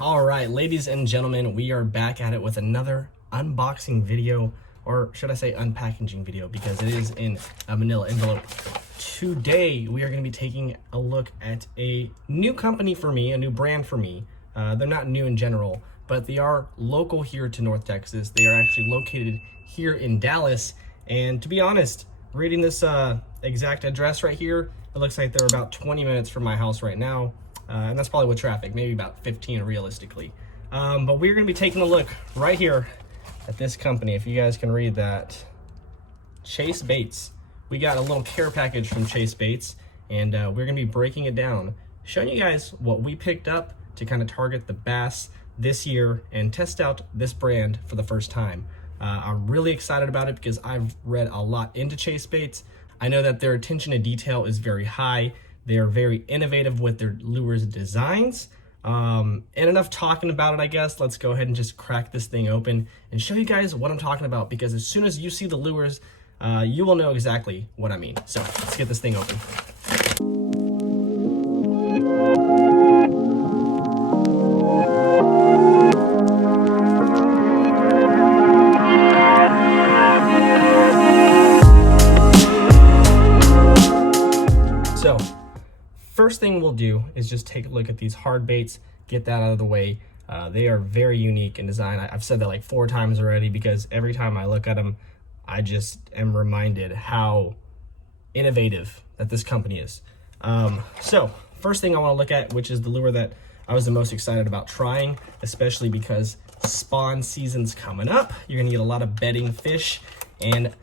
All right, ladies and gentlemen, we are back at it with another unboxing video, or should I say unpackaging video, because it is in a manila envelope. Today, we are going to be taking a look at a new company for me, a new brand for me. They're not new in general, but they are local here to North Texas. They are actually located here in Dallas, and to be honest, reading this exact address right here, it looks like they're about 20 minutes from my house right now. And that's probably with traffic, maybe about 15 realistically. But we're gonna be taking a look right here at this company. If you guys can read that, Chase Baits. We got a little care package from Chase Baits, and we're gonna be breaking it down, showing you guys what we picked up to kind of target the bass this year and test out this brand for the first time. I'm really excited about it because I've read a lot into Chase Baits. I know that their attention to detail is very high. They are very innovative with their lures designs. And enough talking about it, I guess. Let's go ahead and just crack this thing open and show you guys what I'm talking about, because as soon as you see the lures, you will know exactly what I mean. So let's get this thing open. So first thing we'll do is just take a look at these hard baits, get that out of the way. They are very unique in design. I've said that like 4 times already, because every time I look at them, I just am reminded how innovative that this company is. So first thing I want to look at, which is the lure that I was the most excited about trying, especially because spawn season's coming up. You're gonna get a lot of bedding fish, and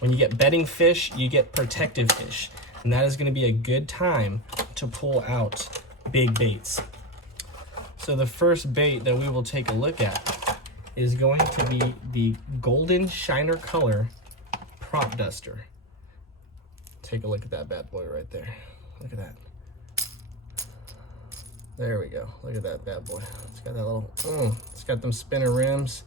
when you get bedding fish, you get protective fish. And that is going to be a good time to pull out big baits. So the first bait that we will take a look at is going to be the Golden Shiner Color Prop Duster. Take a look at that bad boy right there. Look at that. There we go. Look at that bad boy. It's got that little, it's got them spinner rims.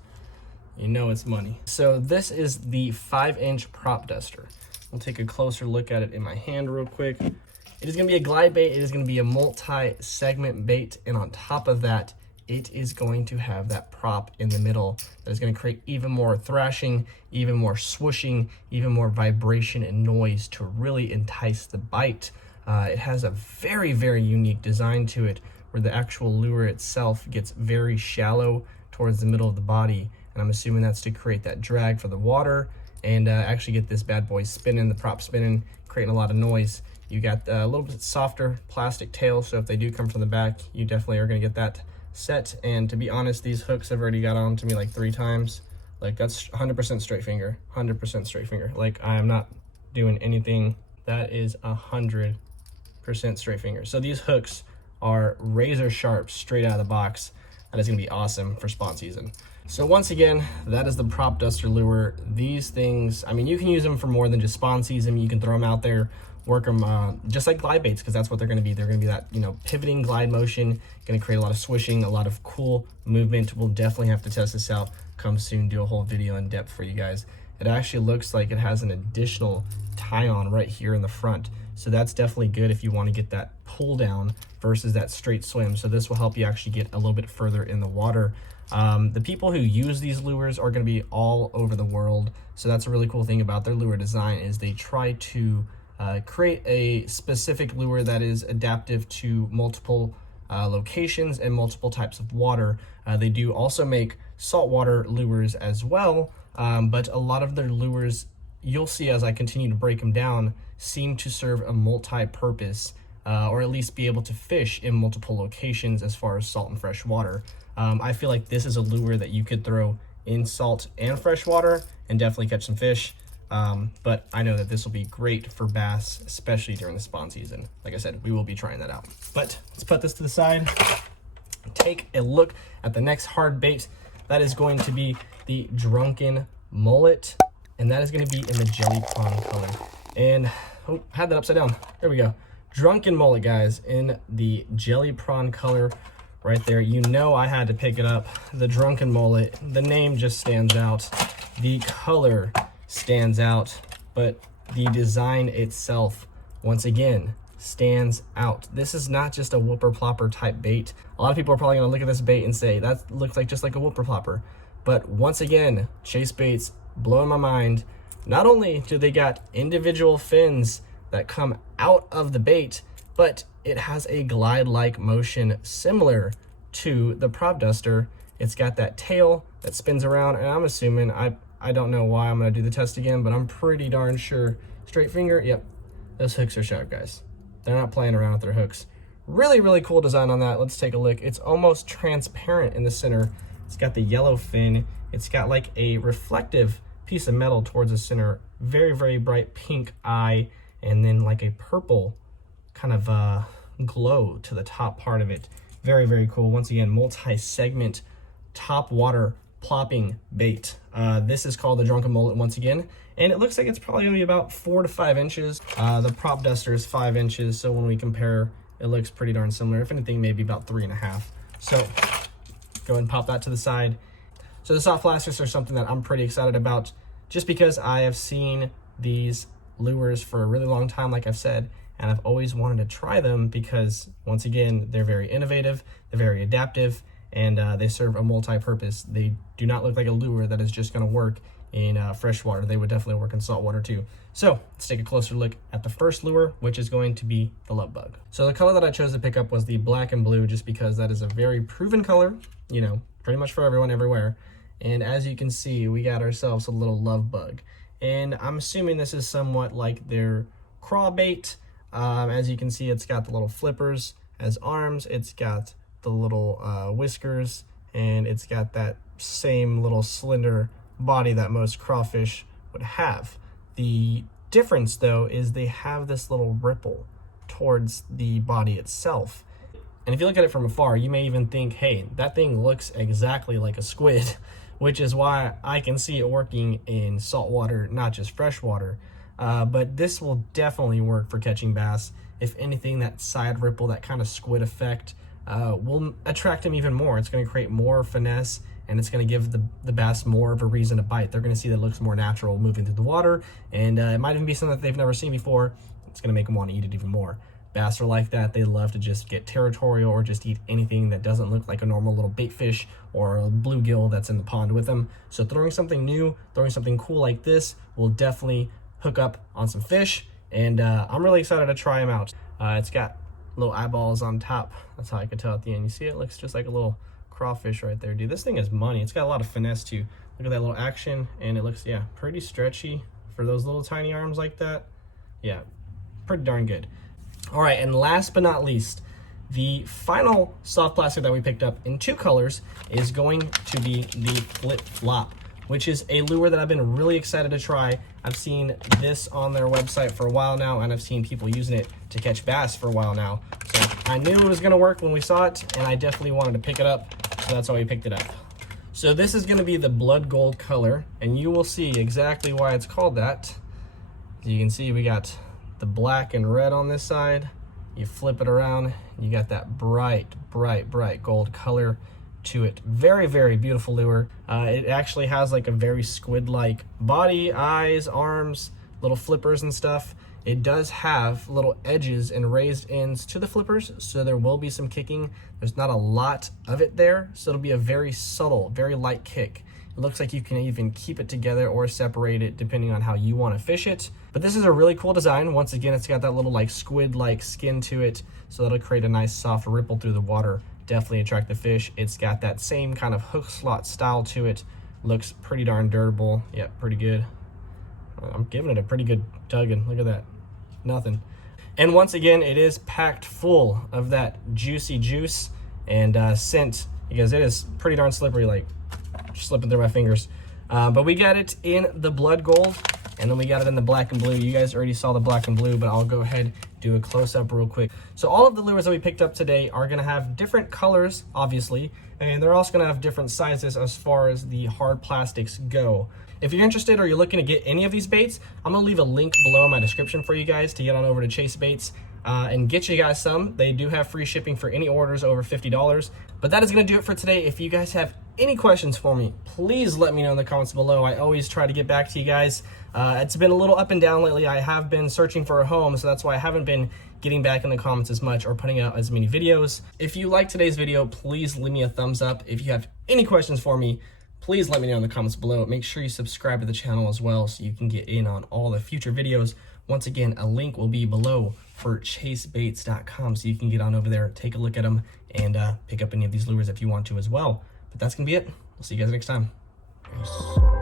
You know it's money. So this is the 5-inch prop duster. We'll take a closer look at it in my hand real quick. It is going to be a glide bait. It is going to be a multi-segment bait. And on top of that, it is going to have that prop in the middle that is going to create even more thrashing, even more swooshing, even more vibration and noise to really entice the bite. It has a very, very unique design to it, where the actual lure itself gets very shallow towards the middle of the body. And I'm assuming that's to create that drag for the water, and actually get this bad boy spinning, the prop spinning, creating a lot of noise. You got a little bit softer plastic tail, so if they do come from the back, you definitely are gonna get that set. And to be honest, these hooks have already got on to me like 3 times. Like, that's 100% straight finger, 100% straight finger. Like, I am not doing anything. That is 100% straight finger. So these hooks are razor sharp straight out of the box. That is gonna be awesome for spawn season. So once again, that is the prop duster lure. These things, I mean, you can use them for more than just spawn season. You can throw them out there, work them just like glide baits, because that's what they're going to be. They're going to be that, you know, pivoting glide motion, going to create a lot of swishing, a lot of cool movement. We'll definitely have to test this out. Come soon, do a whole video in depth for you guys. It actually looks like it has an additional tie-on right here in the front. So that's definitely good if you want to get that pull down versus that straight swim. So this will help you actually get a little bit further in the water. The people who use these lures are going to be all over the world. So that's a really cool thing about their lure design, is they try to create a specific lure that is adaptive to multiple locations and multiple types of water. They do also make saltwater lures as well, but a lot of their lures, you'll see as I continue to break them down, seem to serve a multi-purpose, or at least be able to fish in multiple locations as far as salt and fresh water. I feel like this is a lure that you could throw in salt and fresh water and definitely catch some fish. But I know that this will be great for bass, especially during the spawn season. Like I said, we will be trying that out. But let's put this to the side. Take a look at the next hard bait. That is going to be the Drunken Mullet, and that is going to be in the jelly prawn color. And I had that upside down. There we go. Drunken Mullet, guys, in the jelly prawn color. Right there, you know I had to pick it up. The Drunken Mullet, the name just stands out. The color stands out, but the design itself, once again, stands out. This is not just a whooper plopper type bait. A lot of people are probably gonna look at this bait and say that looks like just like a whooper plopper. But once again, Chase Baits blowing my mind. Not only do they got individual fins that come out of the bait, but it has a glide-like motion similar to the prop duster. It's got that tail that spins around, and I'm assuming, I don't know why I'm gonna do the test again, but I'm pretty darn sure. Straight finger, yep, those hooks are sharp, guys. They're not playing around with their hooks. Really, really cool design on that. Let's take a look. It's almost transparent in the center. It's got the yellow fin. It's got like a reflective piece of metal towards the center. Very, very bright pink eye, and then like a purple kind of glow to the top part of it. Very, very cool. Once again, multi-segment top water plopping bait. This is called the Drunken Mullet once again, and it looks like it's probably gonna be about 4 to 5 inches. The prop duster is 5 inches, so when we compare, it looks pretty darn similar. If anything, maybe about 3.5. So go ahead and pop that to the side. So the soft plastics are something that I'm pretty excited about, just because I have seen these lures for a really long time, like I've said, and I've always wanted to try them because, once again, they're very innovative, they're very adaptive, and they serve a multi-purpose. They do not look like a lure that is just gonna work in freshwater. They would definitely work in saltwater too. So let's take a closer look at the first lure, which is going to be the love bug. So the color that I chose to pick up was the black and blue, just because that is a very proven color, you know, pretty much for everyone everywhere. And as you can see, we got ourselves a little love bug. And I'm assuming this is somewhat like their craw bait. As you can see, it's got the little flippers as arms. It's got the little whiskers, and it's got that same little slender body that most crawfish would have. The difference, though, is they have this little ripple towards the body itself. And if you look at it from afar, you may even think, hey, that thing looks exactly like a squid, which is why I can see it working in saltwater, not just freshwater. But this will definitely work for catching bass. If anything, that side ripple, that kind of squid effect, will attract them even more. It's going to create more finesse, and it's going to give the bass more of a reason to bite. They're going to see that it looks more natural moving through the water, and it might even be something that they've never seen before. It's going to make them want to eat it even more. Bass are like that. They love to just get territorial or just eat anything that doesn't look like a normal little bait fish or a bluegill that's in the pond with them. So throwing something new, throwing something cool like this will definitely hook up on some fish, and I'm really excited to try them out. It's got little eyeballs on top. That's how I could tell at the end. You see it looks just like a little crawfish right there, dude. This thing is money. It's got a lot of finesse too. Look at that little action, and it looks, yeah, pretty stretchy for those little tiny arms like that. Yeah, pretty darn good. All right, and last but not least, the final soft plastic that we picked up in 2 colors is going to be the Flip Flop, which is a lure that I've been really excited to try. I've seen this on their website for a while now, and I've seen people using it to catch bass for a while now. So I knew it was gonna work when we saw it, and I definitely wanted to pick it up, so that's why we picked it up. So this is gonna be the blood gold color, and you will see exactly why it's called that. As you can see, we got the black and red on this side. You flip it around, you got that bright, bright, bright gold color to it. Very, very beautiful lure. It actually has like a very squid-like body, eyes, arms, little flippers and stuff. It does have little edges and raised ends to the flippers, so there will be some kicking. There's not a lot of it there, so it'll be a very subtle, very light kick. It looks like you can even keep it together or separate it depending on how you want to fish it. But this is a really cool design. Once again, it's got that little like squid-like skin to it, so that'll create a nice soft ripple through the water. Definitely attract the fish. It's got that same kind of hook slot style to it. Looks pretty darn durable. Yeah, pretty good. I'm giving it a pretty good tugging. Look at that. Nothing. And once again, it is packed full of that juicy juice and scent, because it is pretty darn slippery, like slipping through my fingers. But we got it in the blood gold, and then we got it in the black and blue. You guys already saw the black and blue, but I'll go ahead do a close-up real quick. So all of the lures that we picked up today are gonna have different colors, obviously, and they're also gonna have different sizes as far as the hard plastics go. If you're interested or you're looking to get any of these baits, I'm gonna leave a link below in my description for you guys to get on over to Chase Baits and get you guys some. They do have free shipping for any orders over $50. But that is gonna do it for today. If you guys have any questions for me, please let me know in the comments below. I always try to get back to you guys. It's been a little up and down lately. I have been searching for a home, so that's why I haven't been getting back in the comments as much or putting out as many videos. If you like today's video, please leave me a thumbs up. If you have any questions for me, please let me know in the comments below. Make sure you subscribe to the channel as well so you can get in on all the future videos. Once again, a link will be below for chasebaits.com so you can get on over there, take a look at them, and pick up any of these lures if you want to as well. But that's going to be it. We'll see you guys next time. Peace.